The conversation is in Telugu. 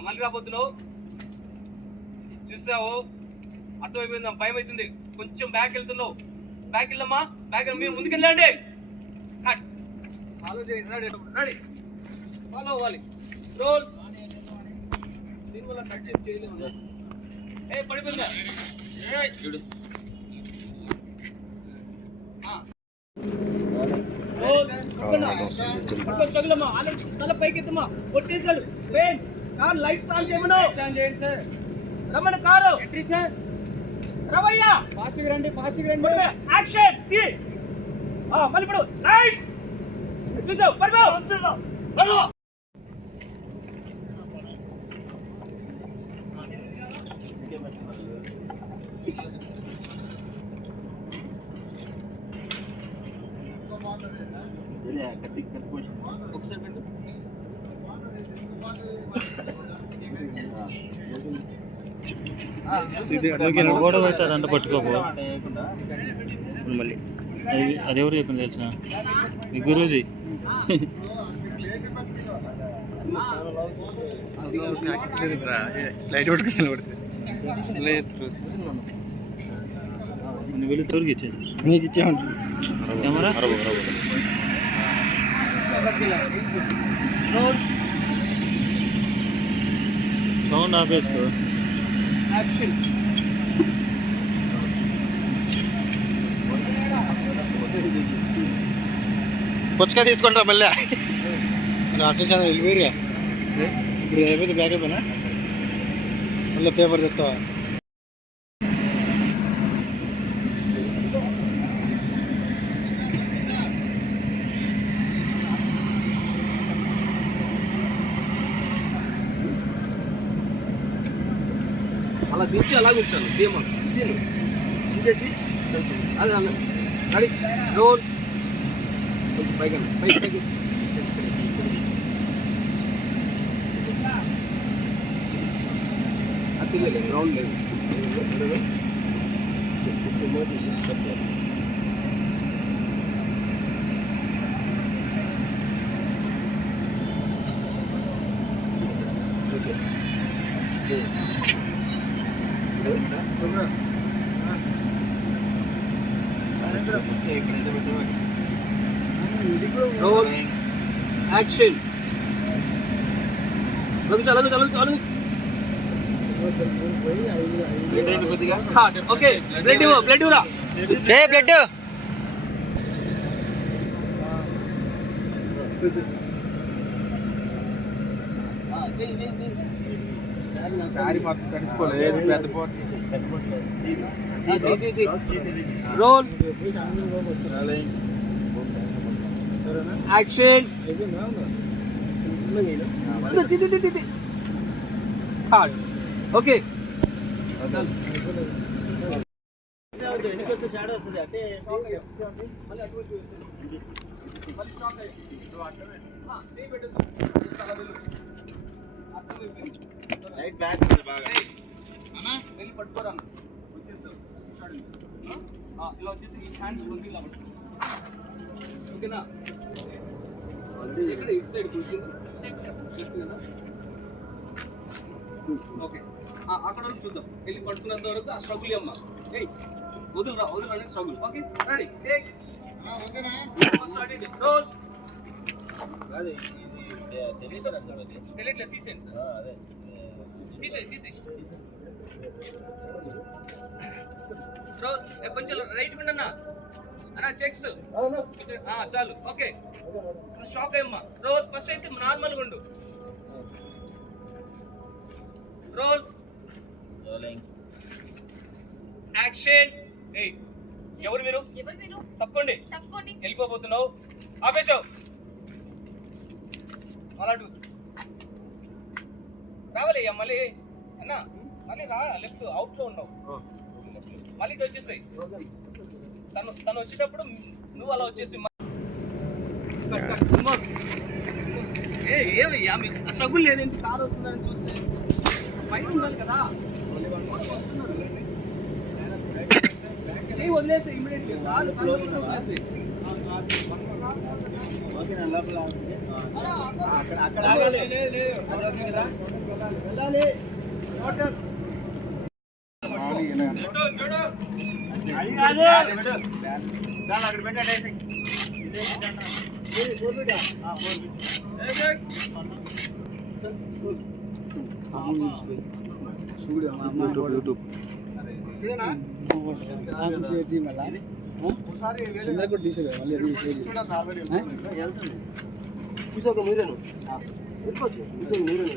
మళ్ళీ రాబోతున్నావు చూసావు అర్థమైపోయిందా భయం అవుతుంది కొంచెం బ్యాక్ వెళ్తున్నావు బ్యాక్ వెళ్ళమ్మా బ్యాక్ మీరు ముందుకెళ్ళండి ఫాలో చేయండి రెడీ ఫాలో అవ్వాలి రోల్ సినిమాలో కట్ చేసి చేయలేదు ఏ పడిపోయిందా తల పైకెత్తమ్మా కొట్టేశాడు కార్ లైట్స్ ఆన్ చేయమను రమణ కారు రవయ్యా ఫాస్ట్గా రండి యాక్షన్ మళ్ళీ ఇప్పుడు లైట్స్ చూసావు పడిపో ఒకసారి పెట్టు గొడవ అవుతుంది అంట పట్టుకోపో మళ్ళీ అది ఎవరు చెప్పింది తెలిసిన మీ గురూజీ లైట్ పట్టుకుని వెళ్ళి తోరికి ఇచ్చేది నీకు ఇచ్చేమంటారు కెమెరా సౌండ్ ఆపేసుకో పుచ్చగా తీసుకుంటా మళ్ళీ ఆటో ఛానల్ వెళ్ళిపోయారుగా ఇప్పుడు అయిపోతే బ్యాక్ అయిపోయినా మళ్ళీ పేపర్ తెస్తావా అలా దించి అలా కూర్చోను భీమా దించేసి అదే అన్న రెడీ రోల్ కొంచెం పైకి పైకి అది లేదు గ్రౌండ్ లేదు రోల్ యాక్షన్ చలు ఓకే బ్లడ్ రా బ్లడ్ సారీ మొత్తం తడిసిపోలేదు roll action okay light back బాగా వెళ్ళి పట్టుకోరా ఇలా వచ్చేసి ఈ హ్యాండ్స్ ఉంది ఇలా ఓకేనా ఇక్కడ ఇటు సైడ్ కూర్చుంది ఓకే అక్కడ వరకు చూద్దాం వెళ్ళి పట్టుకున్నంత వరకు ఆ స్ట్రగుల్ అమ్మా వదులురా అనేది struggle okay ready take roll తెలియట్లేదు తీసేయండి సార్ తీసేయి రోల్ కొంచెం రైట్ ఉండన్నా అన్నా చెక్స్ చాలు ఓకే షాక్ అయ్యమ్మా రోల్ ఫస్ట్ అయితే నార్మల్గా ఉండు రోల్ యాక్షన్ ఎవరు మీరు తప్పుకోండి వెళ్ళిపోతున్నావు ఆపేశావు అలాంటి రావాలి మళ్ళీ అన్నా మళ్ళీ రా లెఫ్ట్ అవుట్ లో ఉన్నావు మళ్ళీ ఇటు వచ్చేసాయి తను వచ్చేటప్పుడు నువ్వు అలా వచ్చేసి ఏమయ్యా మీకు స్ట్రగుల్ లేదేంటి కారు వస్తుందని చూస్తే పైన ఉండాలి కదా చెయ్యి వదిలేసి ఇమీడియట్లీ వదిలేసి ఓకేనా లోపల అక్కడ ఆగాలి అది ఓకే కదా వెళ్ళాలి అక్కడ పెట్టేసి చూసాక మీరేను మీరేను